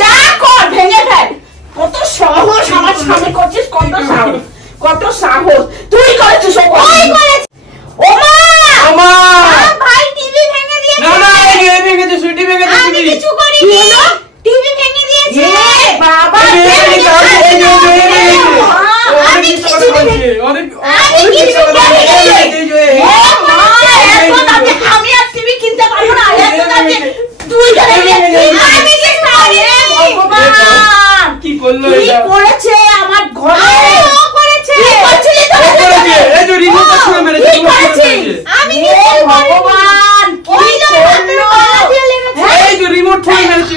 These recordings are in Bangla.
যা কর ভেঙে ফেল। কত সাহস আমার সামনে করছিস, কত সাহস, কত সাহস তুই করেছিস। ওই করেছিস। ওমা ওমা ভাই টিভি ভেঙে দিয়েছে। না না এই ভেঙেছে, সুইটি ভেঙেছে। আমি কিছু করিনি, টিভি ভেঙে দিয়েছে। বাবা আমি কিছু করিনি, আমি আর টিভি কিনতে পারবো না। তুই কি করলো এটা? করেছে আমার ঘরে করেছে। কি করছিস তুই? এই যে রিমোটটা ছুঁড়ে মেরেছে। আমি ভগবান ওই যে হাতের গলা দিয়ে লেগেছে। এই যে রিমোট ছুঁড়ে মেরেছে।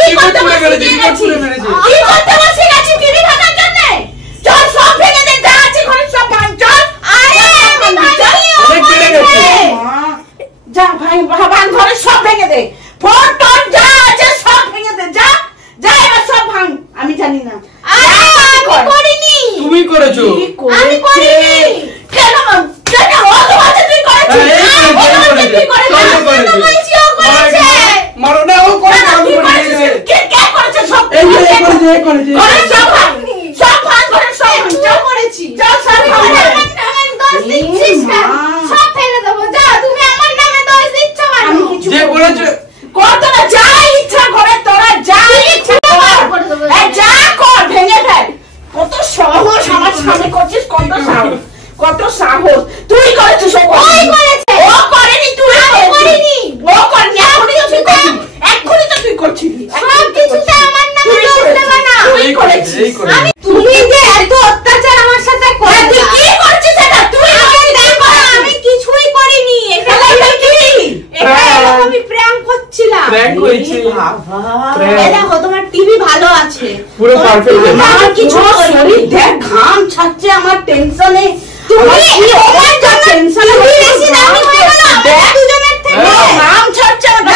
কি করতে বসে গেছি টিভি ভাঙার জন্য? চল সব ভেঙে দে, যা আছে ঘরে সব ভাঙ। চল যা ভাই ভাঙ, ঘরে সব ভেঙে দে। ফোন যা আছে সব ভেঙে দে। যা যা এবার সব ভাঙ। আমি জানি না। আমি করিনি। তুমি করেছো। আমি করিনি। কেন কেন ও তো বলছে তুই করেছিস। তুই করেছিস। মারো না, ও করে না। কে করেছে সব? এই করেছে। ঘরে সব ভাঙ, সব ভাঙ, ঘরে সব ভাঙ। যা করেছি, যা সব ভাঙ। দোষ দিচ্ছিস না, সব ফেলে দেবো। যা, তুমি আমার নামে দোষ দিচ্ছ কেন? আমি কিছু যে করেছে কত না, যা ইচ্ছা করে তোরা যা ইচ্ছা কর। যা কর ভেঙে ফেল। কত সাহস আমার সামনে করছিস, কত সাহস, কত সাহস তুই করেছিস। ওই করেছে। ও করেনি, তুই করিনি। ও করেনি। এক্ষুনি তো তুই করছিলি। সব কিছুতে আমার নামে দোষ দেবে না। তুই করেছিস। তুমি যে এত অত্যাচার আমার সাথে করে, তুই কি করছিস এটা? তুই আমি কিছুই করিনি। এটা কি? এটা আমি প্র্যাঙ্ক করছিলাম। প্র্যাঙ্ক করেছি। এই দেখো তোমার টিভি ভালো আছে, পুরো পারফেক্ট। আমার কিছু শরীর দেখ ঘাম ছাড়ছে আমার টেনশনে। তুমি আমার যা টেনশনে বেশি দামি হয়ে গেল দুজনের থেকে। ঘাম ছাড়ছে আমার।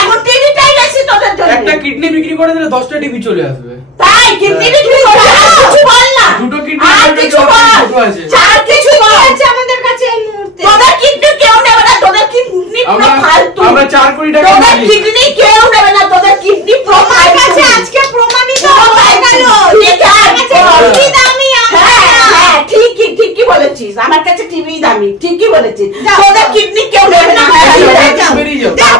এখন টিভিটাই বেশি তোদের জন্য। একটা কিডনি বিক্রি করে দিলে 10টা টিভি চলে আসবে। তাই কিডনি বিক্রি করে কিছু বল না। দুটো কিডনি আর কিছু বল। আছে। চার কিছু আছে আমাদের কাছে এই মুহূর্তে। তোদের কিডনি কেউ নেবে না, তোদের কিডনি পুরো ফালতু। আমরা 4 কোটি টাকা তোদের কিডনি কেউ নেবে না, তোদের কিডনি পুরো ফালতু। কাছে আজকে প্রমাণিত হয়ে গেল। ঠিক আছে, টিভি দামি আমার। হ্যাঁ ঠিকই বলেছিস, আমার কাছে টিভি দামি, ঠিকই বলেছিস। তোদের কিডনি কেউ নেবে না। বেরিয়ে যাও।